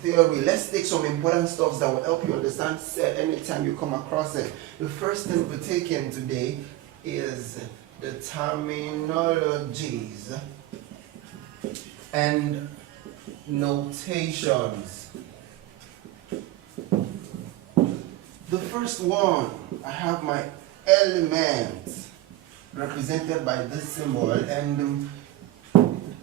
theory. Let's take some important stuff that will help you understand set anytime you come across it. The first thing we're taking today is the terminologies and notations. The first one, I have my elements represented by this symbol, and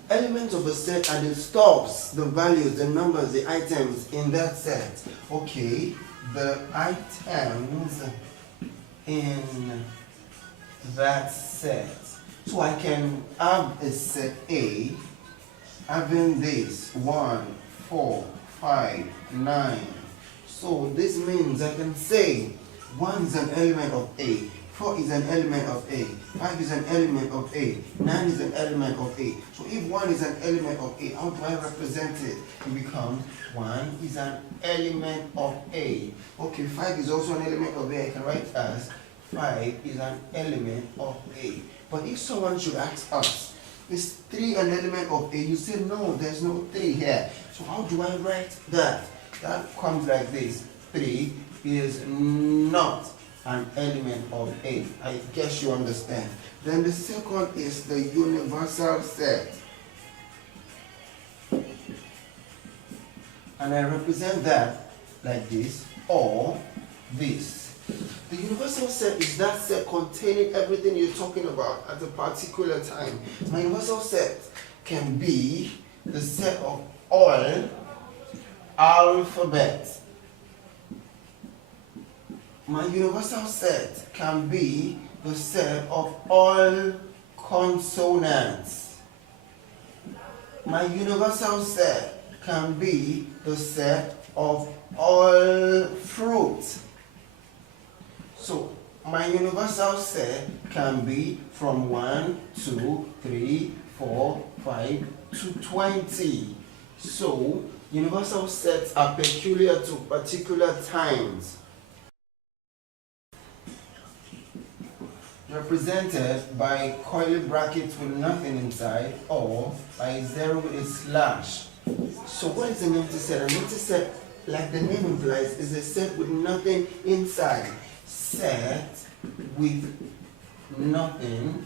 elements of a set are the stuffs, the values, the numbers, the items in that set. Okay, the items in that set. So I can have a set A having this 1, 4, 5, 9. So this means I can say 1 is an element of A, 4 is an element of A, 5 is an element of A, 9 is an element of A. So if 1 is an element of A, how do I represent it? It becomes 1 is an element of A. Okay, 5 is also an element of A. I can write as 5 is an element of A. But if someone should ask us, is 3 an element of A? You say no, there's no 3 here. So how do I write that? That comes like this. 3 is not an element of A. I guess you understand. Then the second is the universal set. And I represent that like this or this. The universal set is that set containing everything you're talking about at a particular time. My universal set can be the set of all alphabets. My universal set can be the set of all consonants. My universal set can be the set of all fruits. So my universal set can be from 1, 2, 3, 4, 5 to 20. So universal sets are peculiar to particular times, represented by curly brackets with nothing inside or by 0 with a slash. So what is an empty set? An empty set, like the name implies, is a set with nothing inside. Set with nothing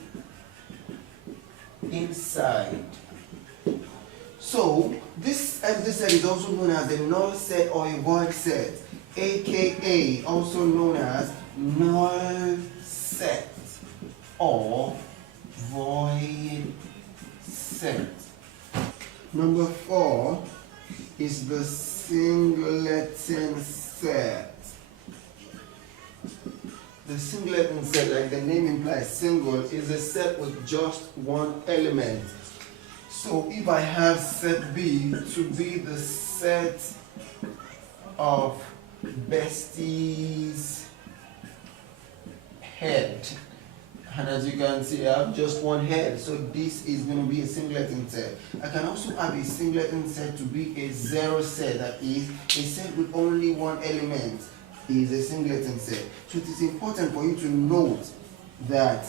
inside. So this empty set is also known as a null set or a void set, aka also known as null set or void set. Number 4 is the singleton set. The singleton set, like the name implies, single, is a set with just one element. So if I have set B to be the set of Bestie's head, and as you can see, I have just one head, so this is going to be a singleton set. I can also have a singleton set to be a 0 set, that is a set with only one element is a singleton set. So it is important for you to note that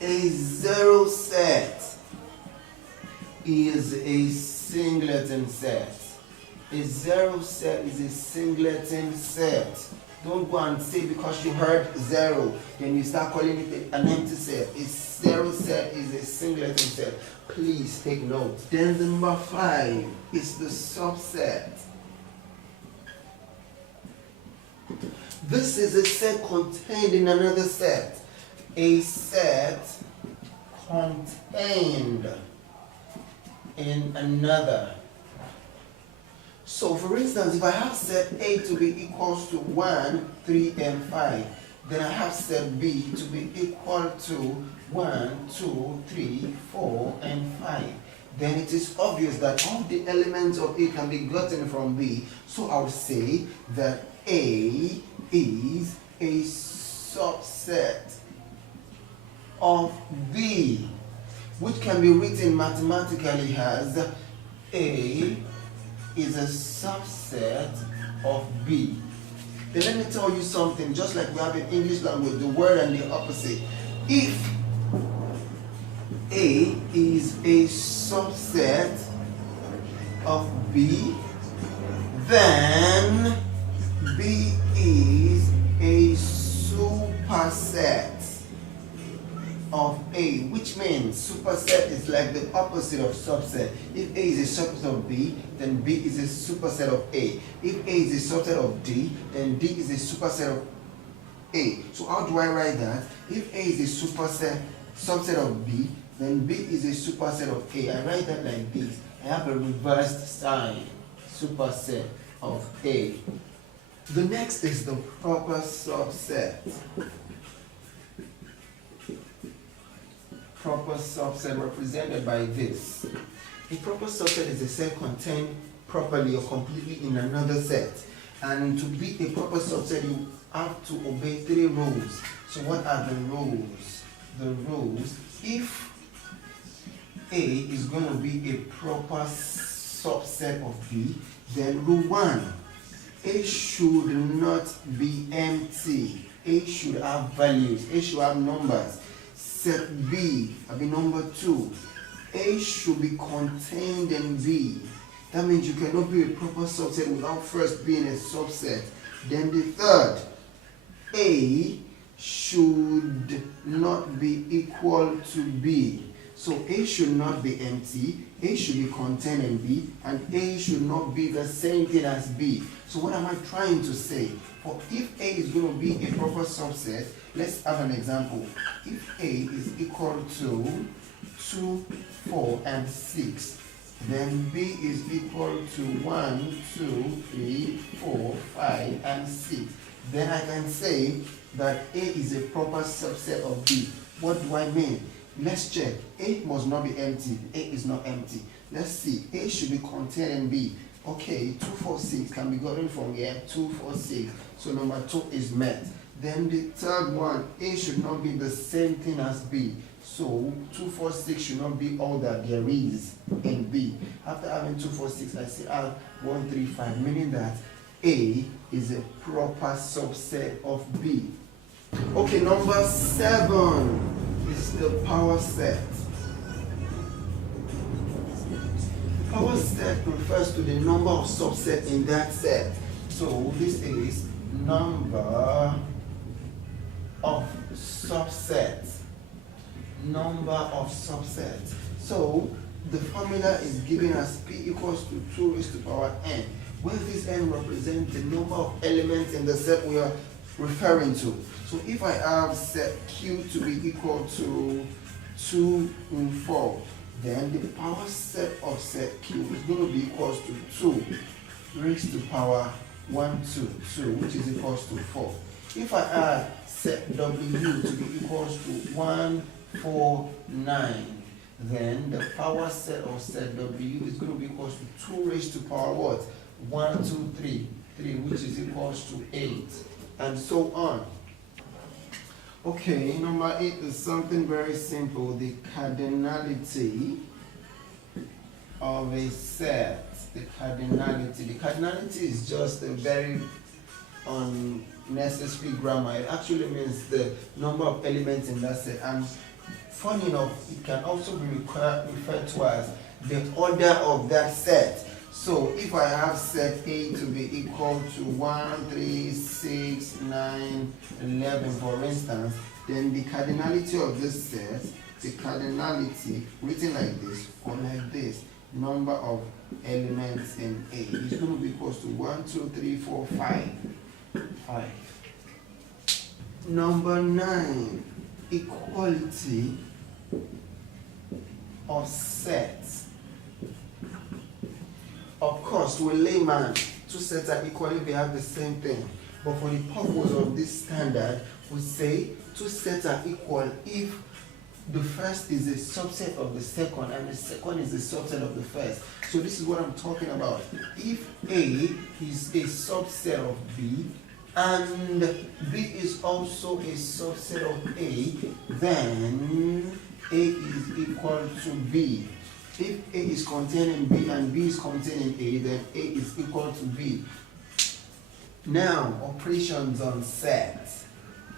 a 0 set is a singleton set. A 0 set is a singleton set. Don't go and say because you heard 0, then you start calling it an empty set. A 0 set is a singleton set. Please take note. Then number 5 is the subset. This is a set contained in another set. A set contained in another. So for instance, if I have set A to be equals to 1, 3, and 5, then I have set B to be equal to 1, 2, 3, 4, and 5. Then it is obvious that all the elements of A can be gotten from B. So I would say that A is a subset of B, which can be written mathematically as A is a subset of B. Then let me tell you something, just like we have in English language, the word and the opposite. If A is a subset of B, then B is a superset of A, which means superset is like the opposite of subset. If A is a subset of B, then B is a superset of A. If A is a subset of D, then D is a superset of A. So how do I write that? If A is a subset of B, then B is a superset of A. I write that like this. I have a reversed sign, superset of A. The next is the proper subset. Proper subset represented by this. A proper subset is a set contained properly or completely in another set. And to be a proper subset, you have to obey 3 rules. So what are the rules? The rules, if A is going to be a proper subset of B, then rule 1, A should not be empty. A should have values. A should have numbers. Set B, number 2, A should be contained in B. That means you cannot be a proper subset without first being a subset. Then the third, A should not be equal to B. So A should not be empty, A should be contained in B, and A should not be the same thing as B. So what am I trying to say? For if A is going to be a proper subset, let's have an example. If A is equal to 2, 4, and 6, then B is equal to 1, 2, 3, 4, 5, and 6. Then I can say that A is a proper subset of B. What do I mean? Let's check. A must not be empty. A is not empty. Let's see. A should be contained in B. Okay, 2, 4, 6 can be gotten from here. 2, 4, 6. So number 2 is met. Then the third one, A should not be the same thing as B. So 2, 4, 6 should not be all that there is in B. After having 2, 4, 6, I still have 1, 3, 5, meaning that A is a proper subset of B. Okay, number 7 is the power set. The power set refers to the number of subsets in that set. So this is number of subsets. Number of subsets. So the formula is giving us P equals to 2 raised to power n, where this n represents the number of elements in the set we are referring to. So if I have set Q to be equal to 2 and 4, then the power set of set Q is going to be equals to 2 raised to power 1, 2, 2, which is equals to 4. If I add set W to be equals to 1, 4, 9, then the power set of set W is going to be equals to 2 raised to power what? 1, 2, 3, 3, which is equals to 8, and so on. Okay, number 8 is something very simple, the cardinality of a set. The cardinality is just a very unnecessary grammar. It actually means the number of elements in that set, and funny enough, it can also be referred to as the order of that set. So if I have set A to be equal to 1, 3, 6, 9, 11, for instance, then the cardinality of this set, the cardinality written like this or like this, number of elements in A is going to be equal to 1, 2, 3, 4, 5. Number 9, equality of sets. Of course, to a layman, 2 sets are equal if they have the same thing. But for the purpose of this standard, we say 2 sets are equal if the first is a subset of the second and the second is a subset of the first. So this is what I'm talking about. If A is a subset of B and B is also a subset of A, then A is equal to B. If A is contained in B and B is contained in A, then A is equal to B. Now, operations on sets.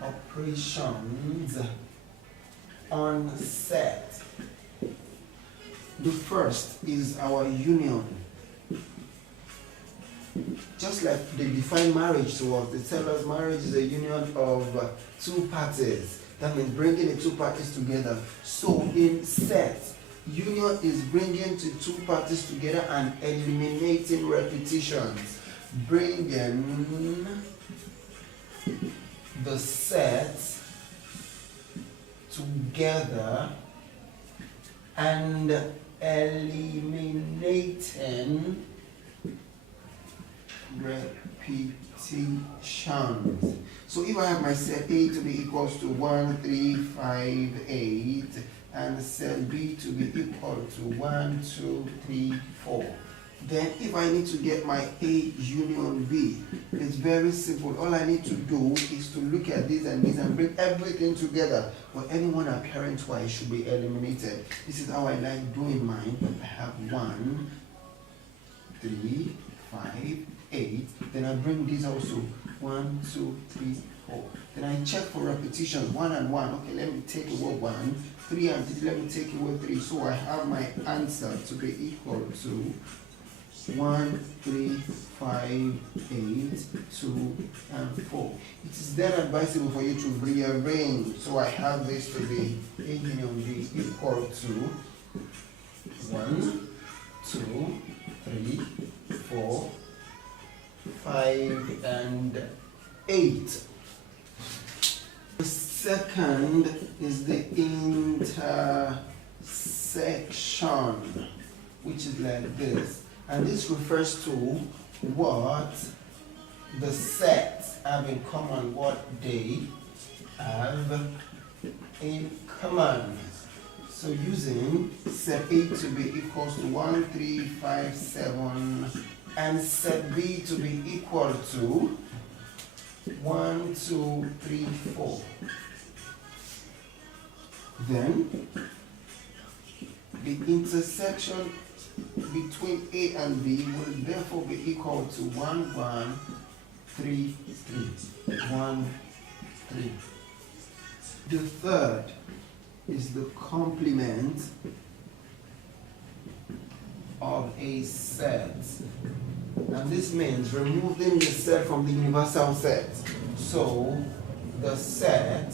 Operations on set. The first is our union. just like they define marriage to us, they tell us marriage is a union of two parties. That means bringing the two parties together. So in set, union is bringing the two parties together and eliminating repetitions. Bringing the set together and eliminating repetitions. So if I have my set A to be equals to 1, 3, 5, 8, and set B to be equal to 1, 2, 3, 4. Then if I need to get my A union B, it's very simple. All I need to do is to look at this and this and bring everything together. But anyone appearing twice should be eliminated. This is how I like doing mine. I have 1, 3, 5, 8. Then I bring this also. 1, 2, 3, 4. Then I check for repetitions. 1 and 1. Okay, let me take away 1. 3 and 3. Let me take away 3. So I have my answer to be equal to 1, 3, 5, 8, 2, and 4. It is then advisable for you to rearrange. So I have this to be A union B equal to 1, 2, 3, 4, 5, and 8. The second is the intersection, which is like this. And this refers to what the sets have in common, what they have in common. So using set A to be equals to 1, 3, 5, 7, and set B to be equal to 1, 2, 3, 4. Then the intersection between A and B will therefore be equal to 1, 1, 3, 3. 1, 3. The third is the complement of a set. And this means removing the set from the universal set. So the set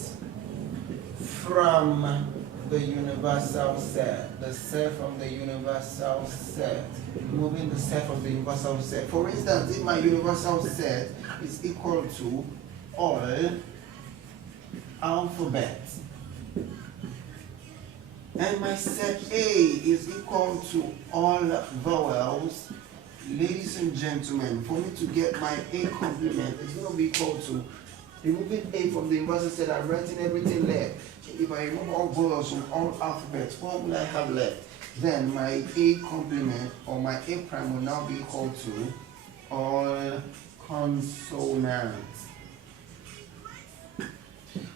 from the universal set, the set from the universal set, removing the set from the universal set. For instance, if my universal set is equal to all alphabets, and my set A is equal to all vowels, ladies and gentlemen, for me to get my A complement, it's going to be equal to removing A from the universal set and writing everything left. So if I remove all vowels from all alphabets, what will I have left? Then my A complement or my A prime will now be equal to all consonants.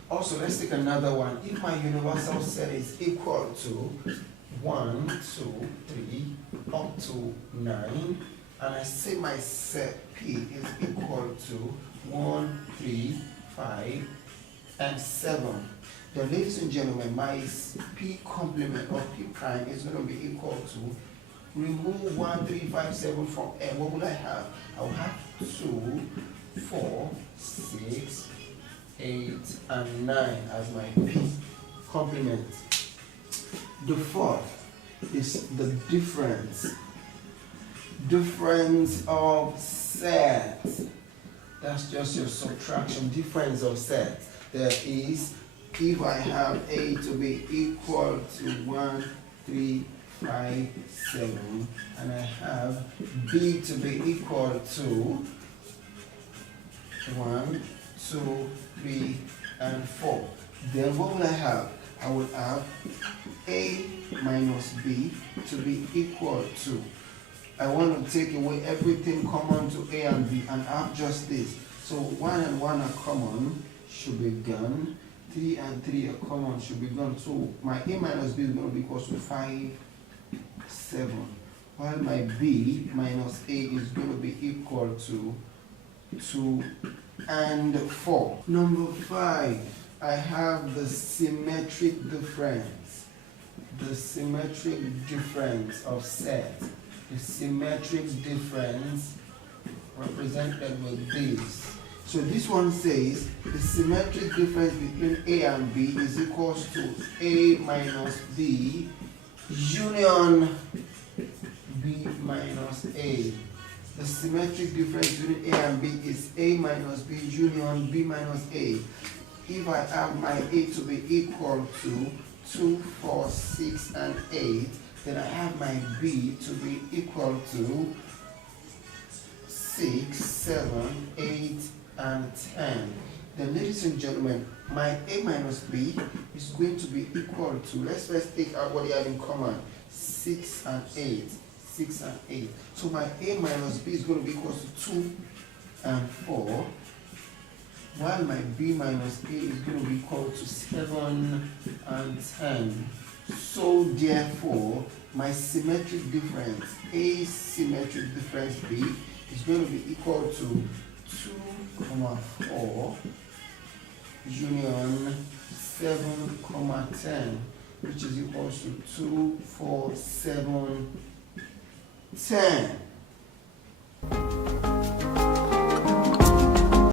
Also, let's take another one. If my universal set is equal to 1, 2, 3, up to 9, and I say my set P is equal to 1, 3, 5, and 7. Then, ladies and gentlemen, my P complement of P prime is going to be equal to, remove 1, 3, 5, 7 from N. What will I have? I will have 2, 4, 6, 8, and 9 as my P complement. The fourth is the difference of sets. That's just your subtraction, difference of sets. There is, if I have A to be equal to 1, 3, 5, 7, and I have B to be equal to 1, 2, 3, and 4. Then what will I have? I will have A minus B to be equal to, I want to take away everything common to A and B and have just this. So 1 and 1 are common, should be gone. 3 and 3 are common, should be gone. So my A minus B is going to be equal to 5, 7. While my B minus A is going to be equal to 2 and 4. Number 5, I have the symmetric difference. The symmetric difference of sets. The symmetric difference represented with this. So this one says the symmetric difference between A and B is equals to A minus B union B minus A. The symmetric difference between A and B is A minus B union B minus A. If I have my A to be equal to 2, 4, 6, and 8, then I have my B to be equal to 6, 7, 8, and 10. Then, ladies and gentlemen, my A minus B is going to be equal to, let's first take out what they have in common, 6 and 8. 6 and 8. So my A minus B is going to be equal to 2 and 4, while my B minus A is going to be equal to 7 and 10. So therefore, my symmetric difference, A symmetric difference B, is going to be equal to 2, 4 union 7, 10, which is equal to 2, 4, 7, 10.